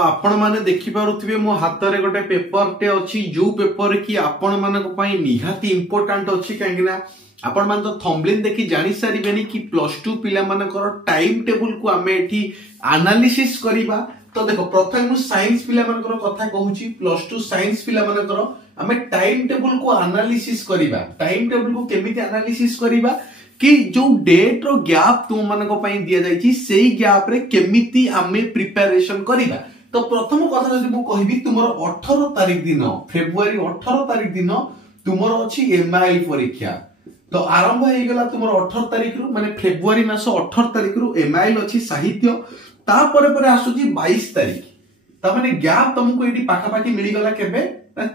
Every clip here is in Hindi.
आपण माने देखि पारुथिबे मो हाथ रे गोटे पेपर टे अछि जो पेपर की आपण मानक पई निहाती इंपोर्टेंट अछि काहेकि आपण मान तो थंबनेल देखि जानि सारिबेनी कि +2 पिला मानकर टाइम टेबल को आमे एठी एनालिसिस करिबा। तो देखो प्रथम मु साइंस पिला मानकर कथा कहूची +2 साइंस पिला मानकर आमे टाइम टेबल को एनालिसिस करिबा। टाइम टेबल को केमिति एनालिसिस करिबा कि जो डेट रो गैप तुम मानक पई दिया जाईची सेही गैप रे केमिति आमे प्रिपरेशन करिबा। तो प्रथम कथा जदि मु कहबी तुमरो 18 तारिख दिन फेब्रुआरी 18 तारिख दिन तुमरो अछि एमआईएल परीक्षा। तो आरंभ हो गला तुमरो 18 तारिख रु माने फेब्रुआरी मास 18 तारिख रु एमआईएल अछि साहित्य। ता परे आसुची 22 तारिख ता माने गैप तुमको एडी पाखा पाखी मिली गला केबे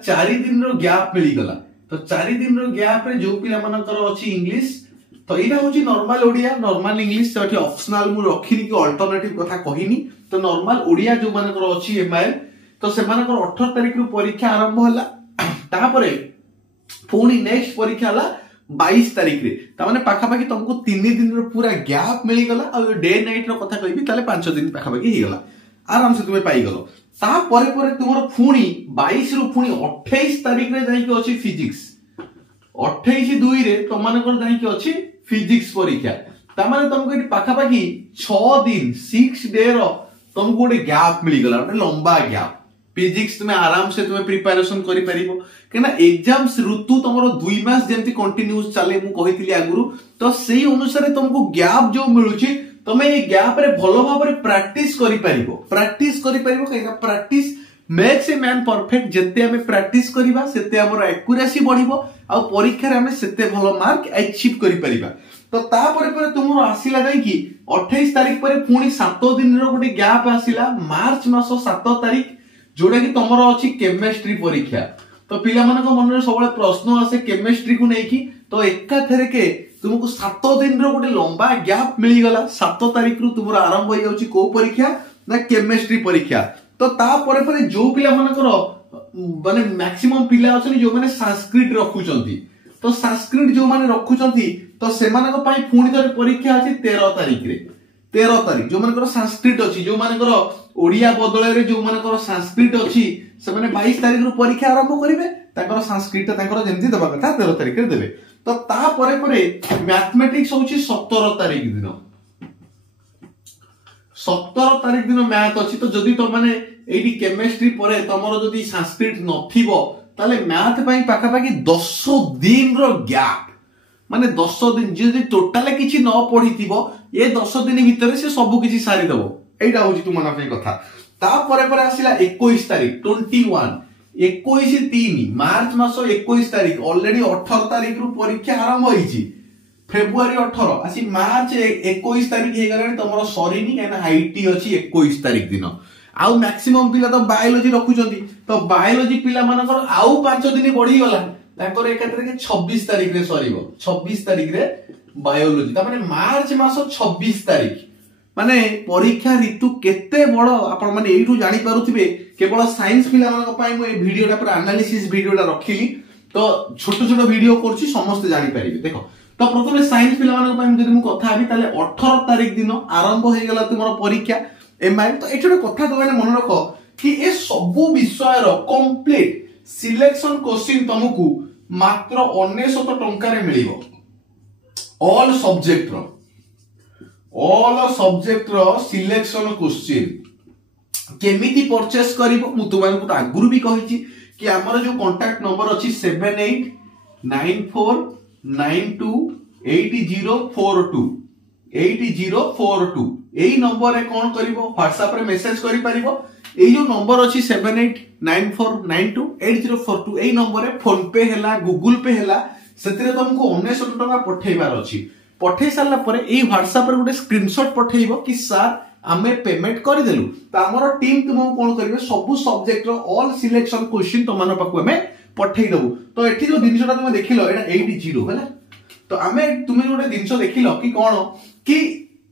4 दिन रो गैप मिली गला। तो 4 दिन रो गैप रे जो पिला मानकर अछि इंग्लिश तो एटा होची नॉर्मल ओडिया नॉर्मल इंग्लिश सेठी ऑप्शनल मु रखिनी कि अल्टरनेटिव कथा कहिनी। तो नॉर्मल ओडिया जो मानकर अछि एमआईएल तो से मानकर 18 तारिख रु परीक्षा आरंभ होला। ता परे पुणी नेक्स्ट परीक्षा होला 22 तारिख रे ता माने पाखा पाखी तुमको 3 दिन रो पूरा गैप मिली गला। आ डे नाइट रो कथा कहबी ताले 5 दिन पाखा पाखी ही गला आराम से तुमे पाई गलो। ता परे तुमरो पुणी 22 रु पुणी 28 तारिख रे जाई के अछि फिजिक्स 28/2 रे तो मानकर जाई के अछि फिजिक्स परीक्षा। ता माने तुमको एटी पाखा पाखी 6 दिन 6 डे रो तुमको गोटे गैप मिली गला गोटे लंबा गैप। फिजिक्स तुम्हें आराम से तुम्हें प्रिपरेशन करि परिबो केना एग्जाम्स ऋतु तुमरो 2 मास जेंति कंटीन्यूअस चले मु कहितली आगुरु। तो सेही अनुसार तुमको गैप जो मिलुची तमे ए गैप रे भलो भाबरे प्रैक्टिस करि परिबो केना practice makes a man perfect. जते हमें प्रैक्टिस करिबा सेते हमर एक्यूरेसी बढ़िबो आ परीक्षा रे हमें सेते भलो मार्क अचीव करि परिबा। तो ता परे तुमरो आसिला नै कि 28 तारिख परे पुणी 7 दिन रो गोटे गैप आसिला मार्च मास 7 तारिख जोडा कि तुमरो अछि केमिस्ट्री परीक्षा। तो पिला मानक मन रे सबले प्रश्न आसे केमिस्ट्री को नै कि तो एका थरे के तुमको 7 दिन रो गोटे लंबा गैप मिली गला। 7 तारिख रु तुमरो आरंभ होई जाउची को परीक्षा ना केमिस्ट्री परीक्षा। तो ता परे जो पिला मानकर माने मैक्सिमम पिला अछनी जो माने संस्कृत रखुचंती तो संस्कृत जो माने रखुचंती तो से मानक पई पुणी थरे परीक्षा अछि 13 तारिख रे 13 तारिख जो मानकर संस्कृत अछि जो मानकर ओडिया बदले रे जो मानकर संस्कृत अछि से माने 22 तारिख रु परीक्षा आरंभ करिवे ताकर संस्कृत ताकर जेंति दबा कथा 13 तारिख रे देबे। तो ता परे मैथमेटिक्स होछि 17 तारिख दिन 17 तारिख दिन मैथ अछि। तो जदी तो माने एडी केमिस्ट्री परे तमरो जदी संस्कृत नथिबो ताले मैथ पई पाखा पाखी 10 दिन रो गैप माने 10 दिन जदी टोटल किछि न पढिथिबो ए 10 दिन भितरे से सब किछि सारी दबो एटा होछि तुम मन पे कथा। ता परे आसिला 21 तारिख 21/3 मार्च मास 21 तारिख ऑलरेडी 18 तारिख रु परीक्षा आरंभ होईछि फेब्रुआरी 18 आसी मार्च 21 तारिख हे गलानी तमरो सरीनी एना आईटी अछि 21 तारिख दिन। आउ मैक्सिमम पिला तो बायोलॉजी रखुचंती तो बायोलॉजी पिला मानकर आउ 5 दिन बढ़ी गला ताकर एकात्र के 26 तारिख रे सरीबो 26 तारिख रे बायोलॉजी ता माने मार्च मास 26 तारिख माने परीक्षा ऋतु केते बड़ आपण माने एठू जानि पारुथिबे। केवल साइंस पिला मानक पई मु ए वीडियोटा पर एनालिसिस वीडियोटा रखिली तो छोट छोट वीडियो करछि समस्त जानि परिबे। देखो तो प्रथमे साइंस पिला मानक पई जदि मु कथा आबी ताले 18 तारिख दिन आरंभ हो गेला तुमरो परीक्षा एमआईएल। तो एठो कथा तो माने मन रखो कि ए सब विषय रो कंप्लीट सिलेक्शन क्वेश्चन तुमको मात्र 99 टंका रे मिलिबो। ऑल सब्जेक्ट रो सिलेक्शन क्वेश्चन केमिति परचेस करिवो मु तुमन को आगुरु भी कहिछि कि हमर जो कांटेक्ट नंबर अछि 7894928042 एई नंबर रे कोन करिवो WhatsApp रे मेसेज करि परिवो। एई जो नंबर अछि 7894928042 एई नंबर रे फोन पे हैला गूगल पे हैला सेतिरे तुमको 99 टका पठेइबार अछि। पठेइ सारला परे एई WhatsApp रे गोटे स्क्रीनशॉट पठेइबो कि सर आमे पेमेंट कर देलु त हमर टीम तुमको कोन करिवे सब सब्जेक्ट रो ऑल सिलेक्शन क्वेश्चन तुमन पाखु हमें पठेइ दबु। तो एठी जो दिनसटा तुमे देखिलो एटा 80 हैला तो आमे तुमे गोटे दिनस देखिलो कि कोन कि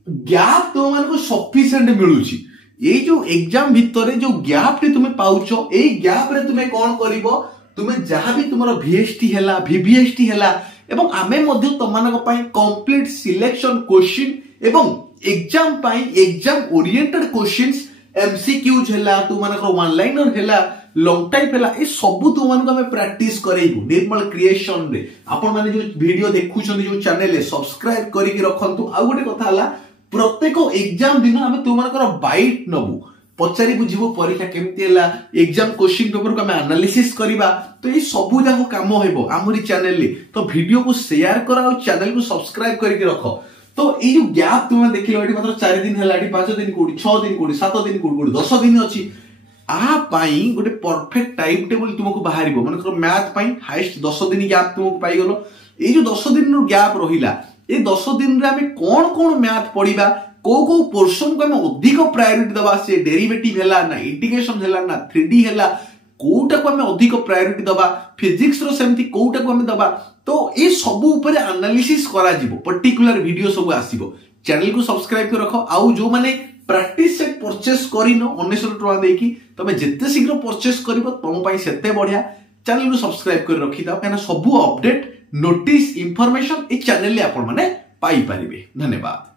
गैप तुमन को सफिशिएंट मिलुची। ये जो एग्जाम भितरे जो गैप टे तुमे पाउचो एई गैप रे तुमे कोन करिवो तुमे जहां भी तुमरो VST हैला VBST हैला एवं आमे मध्य तमानक पई कंप्लीट सिलेक्शन क्वेश्चन एवं एग्जाम पाई एग्जाम ओरिएंटेड क्वेश्चंस एमसीक्यूज हैला तुम मानकर वन लाइनर हैला लॉन्ग टाइप हैला ए सब तुम मानक हमें प्रैक्टिस करेइबु निर्मल क्रिएशन रे। आपण माने जो वीडियो देखुछन जो चैनल रे सब्सक्राइब करिक रखंतु। आ गोटे कथा हला प्रत्येक एग्जाम दिन हमें तुम मानकर बाइट नबु पचारि बुझिबो परीक्षा केमती हैला एग्जाम क्वेश्चन पेपर को हमें एनालिसिस करिबा। तो ये सब जाको काम हेबो हमरी चैनल रे। तो वीडियो को शेयर करा और चैनल को सब्सक्राइब करके रखो। तो ये जो गैप तुम देखिलो एटी मात्र 4 दिन हैला एटी 5 दिन कोडी 6 दिन कोडी 7 दिन कोडी 10 दिन अछि आ पाई गोटे परफेक्ट टाइम टेबल तुमको बाहरिबो मानकर मैथ पाई हाईएस्ट 10 दिन गैप तुमको पाई गलो। ए जो 10 दिन रो गैप रहिला ए 10 दिन रे हमें कोन मैथ पढिबा को पोर्शन को हमें अधिक प्रायोरिटी दबा से डेरिवेटिव हैला ना इंटीग्रेशन हैला ना 3D हैला कोटा को हमें अधिक प्रायोरिटी दबा फिजिक्स रो सेमती कोटा को हमें दबा। तो ए सब ऊपर एनालिसिस करा जिवो पर्टिकुलर वीडियो सब आसीबो। चैनल को सब्सक्राइब कर रखो। आउ जो माने प्रैक्टिस सेट परचेस करिनो 1900 टका देकी तमे जत्ते शीघ्र परचेस करिवो तम पई सेते बढ़िया। चैनल को सब्सक्राइब कर रखि दाओ काना सब अपडेट नोटिस इंफॉर्मेशन ए चैनल ले आपण माने पाई परिबे। धन्यवाद।